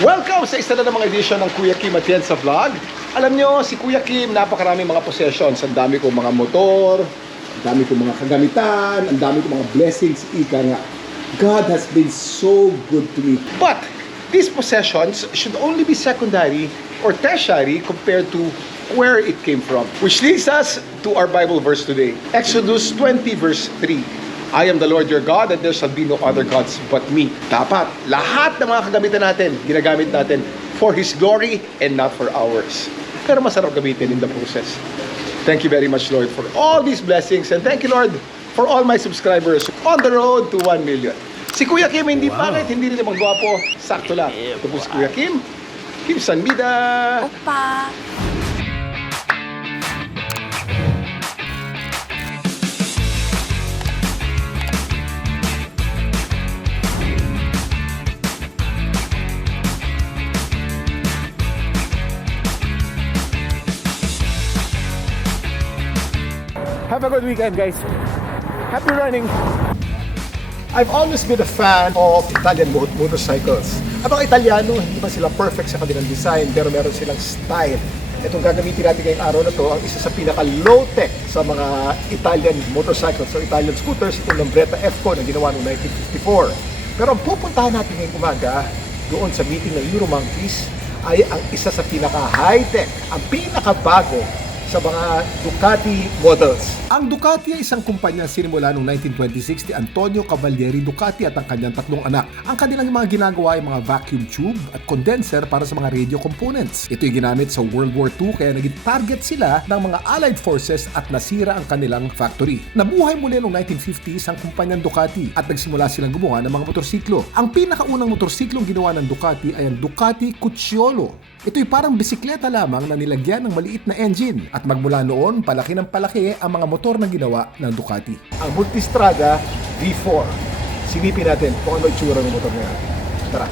Welcome sa isa na namang edisyon ng Kuya Kim Atienza Vlog. Alam nyo, si Kuya Kim, napakaraming mga possessions. Ang dami kong mga motor, ang dami kong mga kagamitan, ang dami kong mga blessings. Ika nga, God has been so good to me. But, these possessions should only be secondary or tertiary compared to where it came from. Which leads us to our Bible verse today. Exodus 20 verse 3. I am the Lord your God and there shall be no other gods but me. Dapat, lahat ng mga kagamitan natin, ginagamit natin for His glory and not for ours. Pero masarap gamitin in the process. Thank you very much, Lord, for all these blessings. And thank you, Lord, for all my subscribers on the road to 1 million. Si Kuya Kim, hindi pangit, hindi rin naman gwapo. Sakto lang. Ito po si Kuya Kim. Kim Sanbida. Opa! Have a good weekend, guys. Happy running. I've always been a fan of Italian motorcycles. Ang mga Italiano, hindi ba sila perfect sa kanilang design, pero meron silang style. Itong gagamitin natin ngayong araw na to, ang isa sa pinaka-low-tech sa mga Italian motorcycles o Italian scooters, itong Lambretta F-Co na ginawa noong 1954. Pero ang pupuntahan natin ngayong umaga, doon sa meeting ng Euro Monkeys, ay ang isa sa pinaka-high-tech, ang pinaka-bago sa mga Ducati models. Ang Ducati ay isang kumpanya sinimula noong 1926 ni Antonio Cavalieri Ducati at ang kanyang tatlong anak. Ang kanilang mga ginagawa ay mga vacuum tube at condenser para sa mga radio components. Ito'y ginamit sa World War II kaya naging target sila ng mga Allied forces at nasira ang kanilang factory. Nabuhay muli noong 1950s ang kumpanyang Ducati at nagsimula silang gumawa ng mga motorsiklo. Ang pinakaunang motorsiklong ginawa ng Ducati ay ang Ducati Cucciolo. Ito'y parang bisikleta lamang na nilagyan ng maliit na engine at magmula noon palaki ng palaki ang mga motor na ginawa ng Ducati. Ang Multistrada V4. Silipin natin kung ano itsura ng motor na yan. Tara!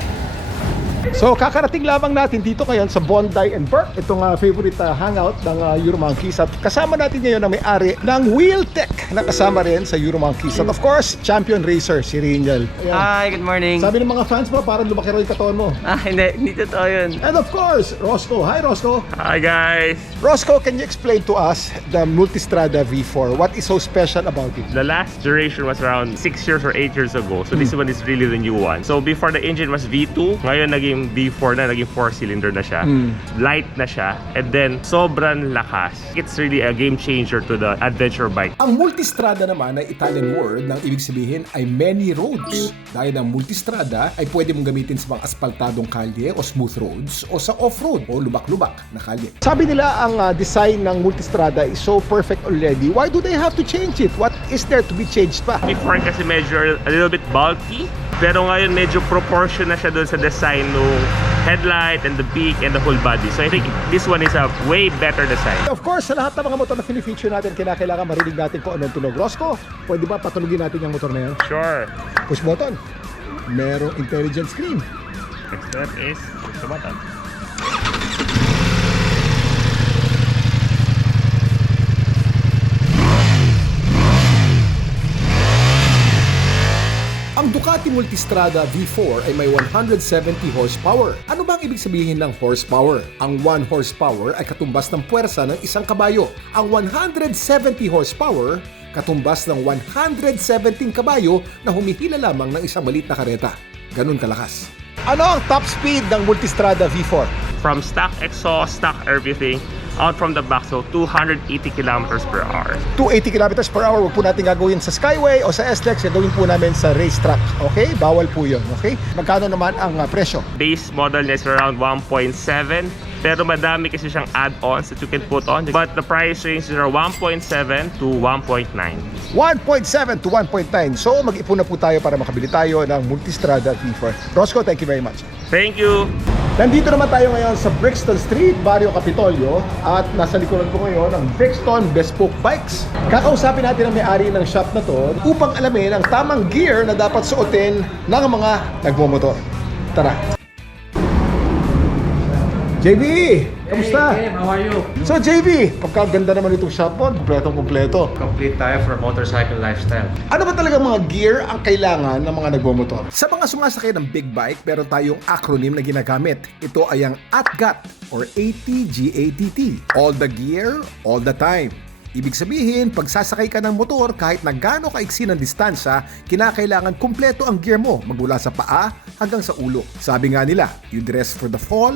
So kakarating lamang natin dito ngayon sa Bondi and Burke. Itong favorite hangout ng Euro Monkeys. At kasama natin ngayon ang may-ari ng Wheeltech na kasama rin sa Euro Monkeys. At of course, champion racer si Riniel. Hi, good morning. Sabi ng mga fans mo, parang lumaki raw yung katawan mo. Hindi totoo yun. And of course, Roscoe. Hi, Roscoe. Hi, guys. Roscoe, can you explain to us the Multistrada V4? What is so special about it? The last generation was around 6 years or 8 years ago. So this one is really the new one. So before the engine was V2, ngayon naging V4 na, naging 4-cylinder na siya. Light na siya. And then sobrang lakas. It's really a game changer to the adventure bike. Ang Multistrada naman ay Italian word na ibig sabihin ay many roads. Dahil ang Multistrada ay pwede mong gamitin sa mga asfaltadong kalye o smooth roads o sa off-road o lubak-lubak na kalye. Sabi nila ang design ng Multistrada is so perfect already. Why do they have to change it? What is there to be changed pa? Before kasi medyo a little bit bulky. Pero ngayon medyo proportion na siya doon sa design ng headlight and the beak and the whole body. So I think this one is a way better design. Of course, sa lahat ng mga motor na fini-feature natin, kailangan marinig natin kung anong tunog. Roscoe, pwede ba patulugin natin yung motor na yan? Sure. Push button. Merong intelligent screen. Next step is push the button. Ang Ducati Multistrada V4 ay may 170 horsepower. Ano bang ibig sabihin ng horsepower? Ang 1 horsepower ay katumbas ng puwersa ng isang kabayo. Ang 170 horsepower, katumbas ng 117 kabayo na humihila lamang ng isang maliit na kareta. Ganun kalakas. Ano ang top speed ng Multistrada V4? From stock exhaust, stock everything, out from the back, so 280 kilometers per hour. 280 kilometers per hour, huwag po natin gagawin sa Skyway o sa SLEX, gagawin po namin sa racetrack. Okay? Bawal po yun. Okay? Magkano naman ang presyo? Base model niya is around 1.7, pero madami kasi siyang add-ons that you can put on. But the price range is around 1.7 to 1.9. 1.7 to 1.9. So, mag-ipon na po tayo para makabili tayo ng Multistrada V4. Roscoe, thank you very much. Thank you! Nandito naman tayo ngayon sa Brixton Street, Barrio Capitolio, at nasa likuran ko ngayon ang Brixton Bespoke Bikes. Kakausapin natin ang may-ari ng shop na to upang alamin ang tamang gear na dapat suotin ng mga nagmomotor. Tara! JB! Kamusta? Hey, how are you? So JB, pagkaganda naman itong shop mo, kompletong-kompleto. Complete tayo for motorcycle lifestyle. Ano ba talaga mga gear ang kailangan ng mga nagmomotor? Sa mga sumasakay ng big bike, meron tayong acronym na ginagamit. Ito ay ang ATGAT or ATGATT. All the gear, all the time. Ibig sabihin, pag sasakay ka ng motor, kahit na gaano kaiksi ng distansya, kinakailangan kumpleto ang gear mo magmula sa paa hanggang sa ulo. Sabi nga nila, you dress for the fall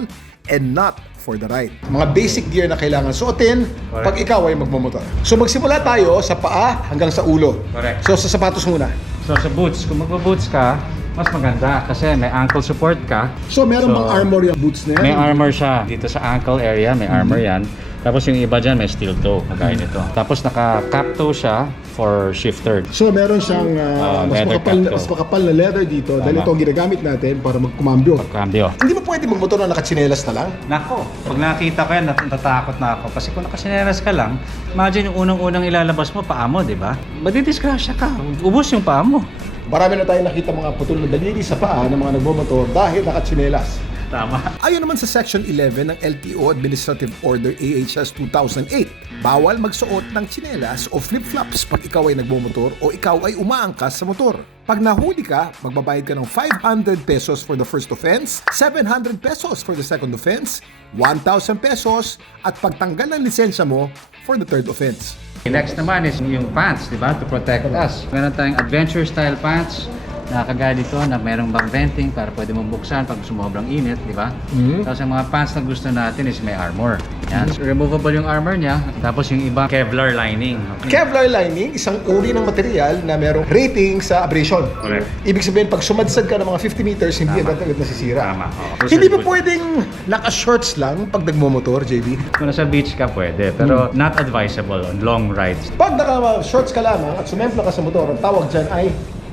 and not for the ride. Mga basic gear na kailangan suotin pag ikaw ay magmamotor. So magsimula tayo sa paa hanggang sa ulo. Correct. So sa sapatos muna. So sa boots, kung magbo-boots ka, mas maganda kasi may ankle support ka. So meron bang armor yung boots na yan? May armor siya. Dito sa ankle area, may armor yan. Tapos yung iba dyan, may steel toe, kagaya nito. Tapos naka-cap toe siya for shifter. So meron siyang leather mas makapal na leather dito dahil ito ang ginagamit natin para magkumambyo. Cambio. Hindi ba pwede magmotor na nakatsinelas na lang? Nako, pag nakita ko yan, natatakot na ako. Kasi kung nakasinelas ka lang, imagine yung unang-unang ilalabas mo, paa mo, di ba? Madidisgrasya ka. Ubus yung paa mo. Marami na tayong nakita mga putol na daliri sa paa ng mga nagmomotor dahil nakatsinelas. Tama. Ayon naman sa Section 11 ng LTO Administrative Order AHS 2008, bawal magsuot ng tsinelas o flip-flops pag ikaw ay nagmomotor o ikaw ay umaangkas sa motor. Pag nahuli ka, magbabayad ka ng 500 pesos for the first offense, 700 pesos for the second offense, 1,000 pesos at pagtanggal ng lisensya mo for the third offense. Next naman is yung pants, di ba? To protect us. Meron tayong adventure style pants na kagaya dito na merong back venting para pwede mong buksan pag sumobrang init, di ba? Tapos ang mga pants na gusto natin is may armor. Yan. So, removable yung armor niya. Tapos yung iba, Kevlar lining. Kevlar lining, isang uri ng material na merong rating sa abrasion. Correct. Ibig sabihin, pag sumadsad ka ng mga 50 meters, hindi agad-agad nasisira. Tama. Oo. Hindi ba pwedeng naka-shorts lang pag nagmomotor, JB? Kung nasa beach ka, pwede. Pero not advisable on long rides. Pag naka-shorts ka lamang at sumempla ka sa motor, ang tawag dyan ay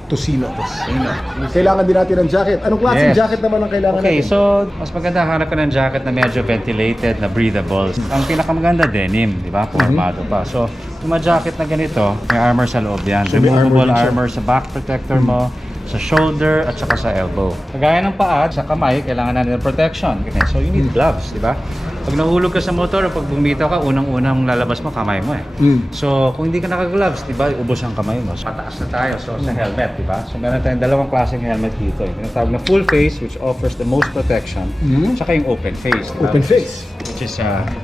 Tosino. Kailangan din natin ng jacket. Anong klaseng Yes. jacket naman ang kailangan Okay, natin? so mas maganda hanap ka ng jacket na medyo ventilated, na breathable. Ang pinakamaganda, denim, di ba? Pormado pa. So, yung mga jacket na ganito, may armor sa loob yan. So, may Removable armor din siya. armor sa back protector mo, sa shoulder, at saka sa elbow. Kagaya ng paa, sa kamay, kailangan natin ng protection. Okay, so, you need gloves, di ba? Pag nahulog ka sa motor o pag bumitaw ka, unang-unang lalabas mo, kamay mo eh. So, kung hindi ka naka-gloves, di ba, ubos ang kamay mo. So, pataas na tayo. So, sa helmet, di ba? So, meron tayong dalawang klaseng helmet dito. Yung tinatawag na full face, which offers the most protection. Tsaka yung open face. Di ba? Open face. Which is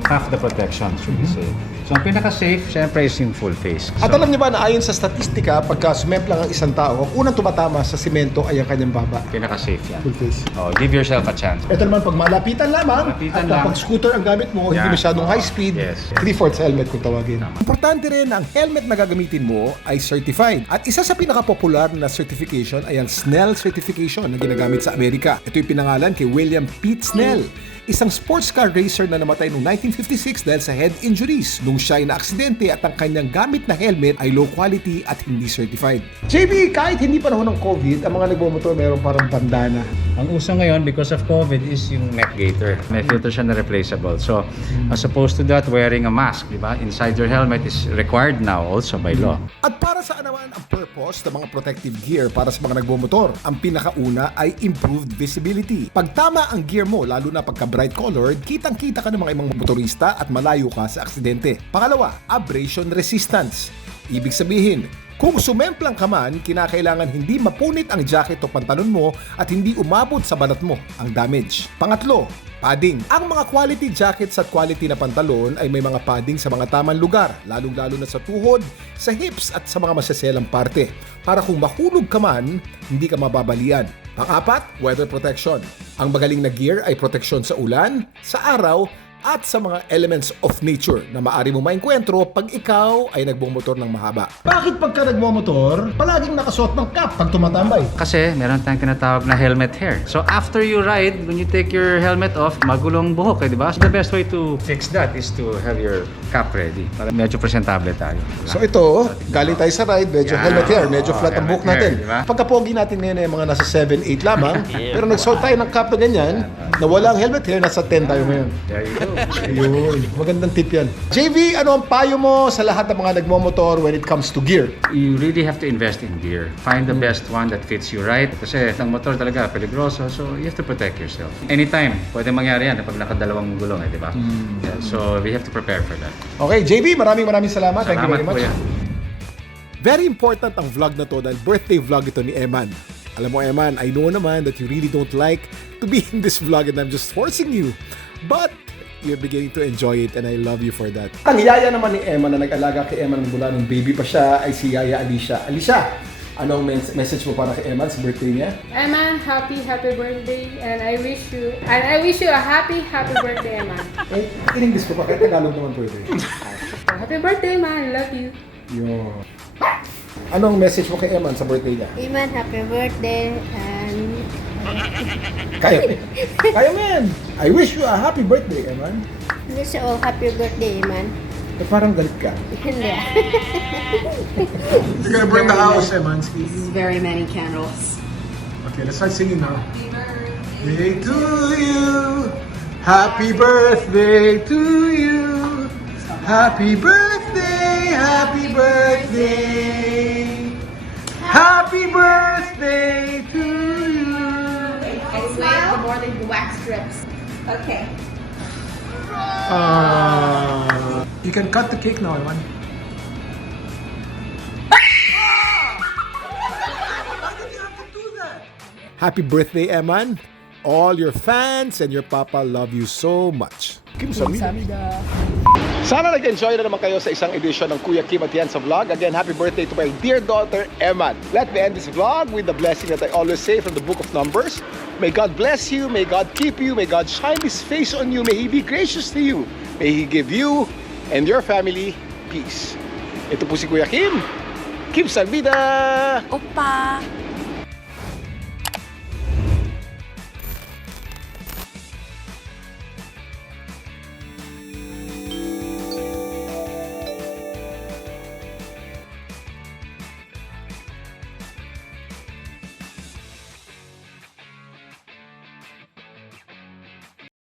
half the protection, should we say. So, ang pinaka-safe, syempre, is yung full face. At alam niyo ba na ayon sa statistika, pagka sumempla ang isang tao, ang unang tumatama sa simento ay ang kanyang baba. Pinaka-safe yan. Full face. Oh, give yourself a chance. Ito naman, pag malapitan lamang, Malapitan at lang. pag scooter ang gamit mo, hindi Yan. masyadong high speed, Yes. 3/4 helmet kung tawagin. Importante rin na ang helmet na gagamitin mo ay certified. At isa sa pinaka-popular na certification ay ang Snell Certification na ginagamit sa Amerika. Ito yung pinangalan kay William Pete Snell, isang sports car racer na namatay noong 1956 dahil sa head injuries nung siya ay na-aksidente at ang kanyang gamit na helmet ay low quality at hindi certified. JB, kahit hindi panahon ng COVID, ang mga nagbomotor meron parang bandana. Ang uso ngayon, because of COVID, is yung neck gaiter. May filter siya na replaceable. So, as opposed to that, wearing a mask, di ba? Inside your helmet is required now also by law. At para saan naman ang purpose ng mga protective gear para sa mga nagbomotor? Ang pinakauna ay improved visibility. Pag tama ang gear mo, lalo na pagka bright colored, kitang-kita ka ng mga ibang motorista at malayo ka sa aksidente. Pangalawa, abrasion resistance. Ibig sabihin, kung sumemplang ka man, kinakailangan hindi mapunit ang jacket o pantalon mo at hindi umabot sa balat mo ang damage. Pangatlo, padding. Ang mga quality jackets at quality na pantalon ay may mga padding sa mga tamang lugar, lalong-lalo na sa tuhod, sa hips at sa mga masaselang parte. Para kung mahulog ka man, hindi ka mababalian. Pang-apat, weather protection. Ang magaling na gear ay proteksyon sa ulan, sa araw, at sa mga elements of nature na maaari mo maengkwentro pag ikaw ay nagbumotor ng mahaba. Bakit pagka nagmumotor, palaging nakasuot ng cap pag tumatambay? Kasi meron tayong tinatawag na helmet hair. So after you ride, when you take your helmet off, magulong buhok, di ba? So the best way to fix that is to have your cap ready. Para medyo presentable tayo. Diba? So ito, galing tayo sa ride, medyo Yan. helmet hair, medyo Oo, flat ang buhok helmet hair, natin. diba? Pagka-pogi natin ngayon ay mga nasa 7-8 lamang, pero nagsuot tayo ng cap na ganyan, Na walang helmet, here nasa 10 tayo ngayon. There you go. Ayun, magandang tip yan. JV, ano ang payo mo sa lahat ng mga nagmomotor when it comes to gear? You really have to invest in gear. Find the best one that fits you right. Kasi ang motor talaga peligroso, so you have to protect yourself. Anytime, pwede mangyari yan kapag nakadalawang gulong, di ba? Yeah, so we have to prepare for that. Okay, JV, maraming salamat. Thank you very Salamat, much. kuya. Very important ang vlog na to dahil birthday vlog ito ni Eman. Alam mo, Eman, I know naman that you really don't like to be in this vlog and I'm just forcing you. But you're beginning to enjoy it and I love you for that. Ang yaya naman ni Eman na nag-alaga kay Eman mula nung baby pa siya ay si Yaya Alicia. Alicia, anong message mo para kay Eman sa birthday niya? Eman, happy birthday, and I wish you a happy birthday, Eman. Eh, in English ko pa, kahit Tagalog naman pwede. Happy birthday, man. I love you. Yun. Anong message mo kay Eman sa birthday niya? Iman, happy birthday and Kaya mo yan. I wish you a happy birthday, Eman. wish you all happy birthday, Iman. Eh, parang galit ka. Hindi. You're gonna burn the house, Eman. Very many candles. Okay, let's start singing now. Happy birthday to you. Happy birthday to you. Happy birthday, happy birthday. Happy birthday to you. Smile more than wax strips. Okay. You can cut the cake now, Eman. Happy birthday, Eman. All your fans and your papa love you so much. Kim Samida. Sana nag-enjoy na naman kayo sa isang edisyon ng Kuya Kim Atienza vlog. Again, happy birthday to my dear daughter, Eman. Let me end this vlog with the blessing that I always say from the book of Numbers. May God bless you, may God keep you, may God shine His face on you, may He be gracious to you. May He give you and your family peace. Ito po si Kuya Kim. Kim Samida. Opa!